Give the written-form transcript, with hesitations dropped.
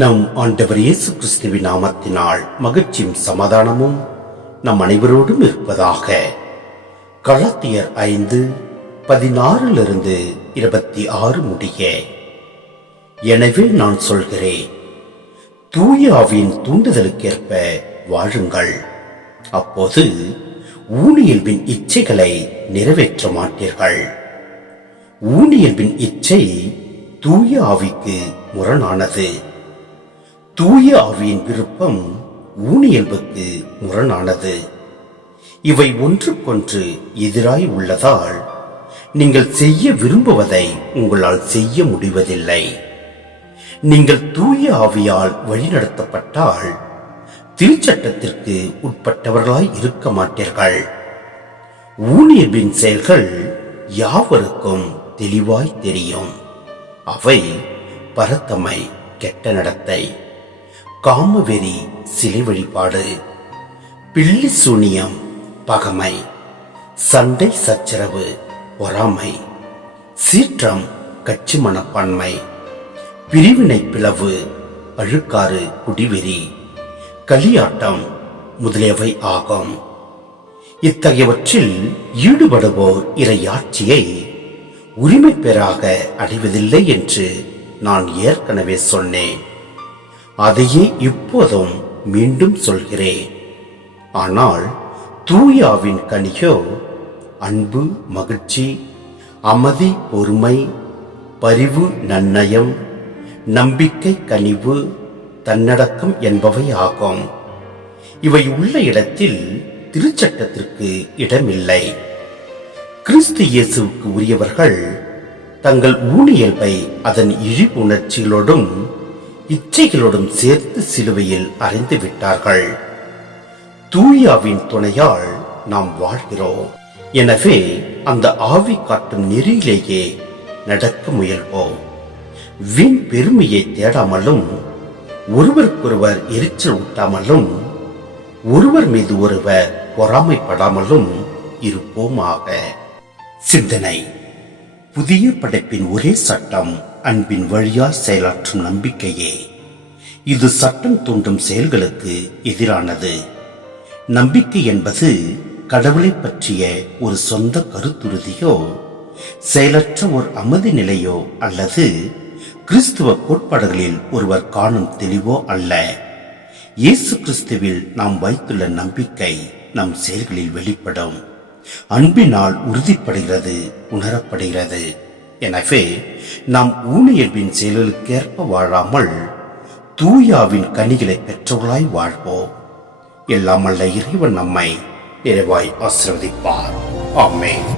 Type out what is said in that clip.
நம் ஆண்டவர் இயேசு கிறிஸ்துவின் நாமத்தினால் மகிழ்ச்சியும் சமாதானமும் நம் அனைவரோடும் இருப்பதாக. கலாத்தியர் 5:16-26 முடிய. எனவே நான் சொல்கிறேன், தூய ஆவியின் தூண்டுதலுக்கேற்ப வாழுங்கள். அப்போது ஊனியல்பின் இச்சைகளை நிறைவேற்ற மாட்டீர்கள். ஊனியல்பின் இச்சை தூய ஆவிக்கு முரணானது. தூய ஆவியின் விருப்பம் ஊனியல்புக்கு முரணானது. இவை ஒன்றுக்கொன்று எதிராய் உள்ளதால் நீங்கள் செய்ய விரும்புவதை உங்களால் செய்ய முடிவதில்லை. நீங்கள் தூய ஆவியால் வழிநடத்தப்பட்டால் திருச்சட்டத்திற்கு உட்பட்டவர்களாய் இருக்க மாட்டீர்கள். ஊனியல்பின் செயல்கள் யாவருக்கும் தெளிவாய் தெரியும். அவை பரத்தமை, கெட்ட நடத்தை, காமவெறி, சிலை வழிபாடு, பில்லி சூனியம், பகமை, சண்டை சச்சரவு, பொறாமை, சீற்றம், கட்சி மனப்பான்மை, பிரிவினை, பிளவு, அழுக்காறு, குடிவெறி, களியாட்டம் முதலியவை ஆகும். இத்தகையவற்றில் ஈடுபடுவோர் இறையாட்சியை உரிமை பெறாக அடைவதில்லை என்று நான் ஏற்கனவே சொன்னேன். அதையே இப்போதும் மீண்டும் சொல்கிறேன். ஆனால் தூயாவின் கனியோ அன்பு, மகிழ்ச்சி, அமைதி, பொறுமை, பரிவு, நன்னயம், நம்பிக்கை, கனிவு, தன்னடக்கம் என்பவை ஆகும். இவை உள்ள இடத்தில் திருச்சட்டத்திற்கு இடமில்லை. கிறிஸ்து இயேசுவுக்கு உரியவர்கள் தங்கள் ஊனியல்பை அதன் இழிவுணர்ச்சிகளோடும் இச்சைகளோடும் சேர்த்து சிலுவையில் அறைந்து விட்டார்கள். தூயாவின் துணையால் நாம் வாழ்கிறோம். எனவே அந்த ஆவி காட்டும் நெறியிலேயே நடக்க முயல்வோம். வீண் பெருமையை தேடாமலும், ஒருவருக்கொருவர் எரிச்சல் ஊட்டாமலும், ஒருவர் மீது ஒருவர் பொறாமைப்படாமலும் இருப்போமாக. சிந்தனை: புதிய படைப்பின் ஒரே சட்டம் அன்பின் வழியாய் செயலாற்றும் நம்பிக்கையே. இது சட்டம் தூண்டும் செயல்களுக்கு எதிரானது. நம்பிக்கை என்பது கடவுளை பற்றிய ஒரு சொந்த கருத்துறுதியோ, செயலற்ற ஒரு அமைதி நிலையோ அல்லது கிறிஸ்துவ கோட்பாடுகளில் ஒருவர் காணும் தெளிவோ அல்ல. இயேசு கிறிஸ்துவில் நாம் வைத்துள்ள நம்பிக்கை நம் செயல்களில் வெளிப்படும். அன்பினால் உறுதிப்படுகிறது, உணரப்படுகிறது. எனவே நாம் ஊனியல்பின் செயல்களுக்கேற்ப வாழாமல் தூயாவின் கனிகளை பெற்றவர்களாய் வாழ்வோம். எல்லாம் அல்ல இறைவன் நம்மை நிறைவாய் ஆசீர்வதிப்பார். ஆமென்.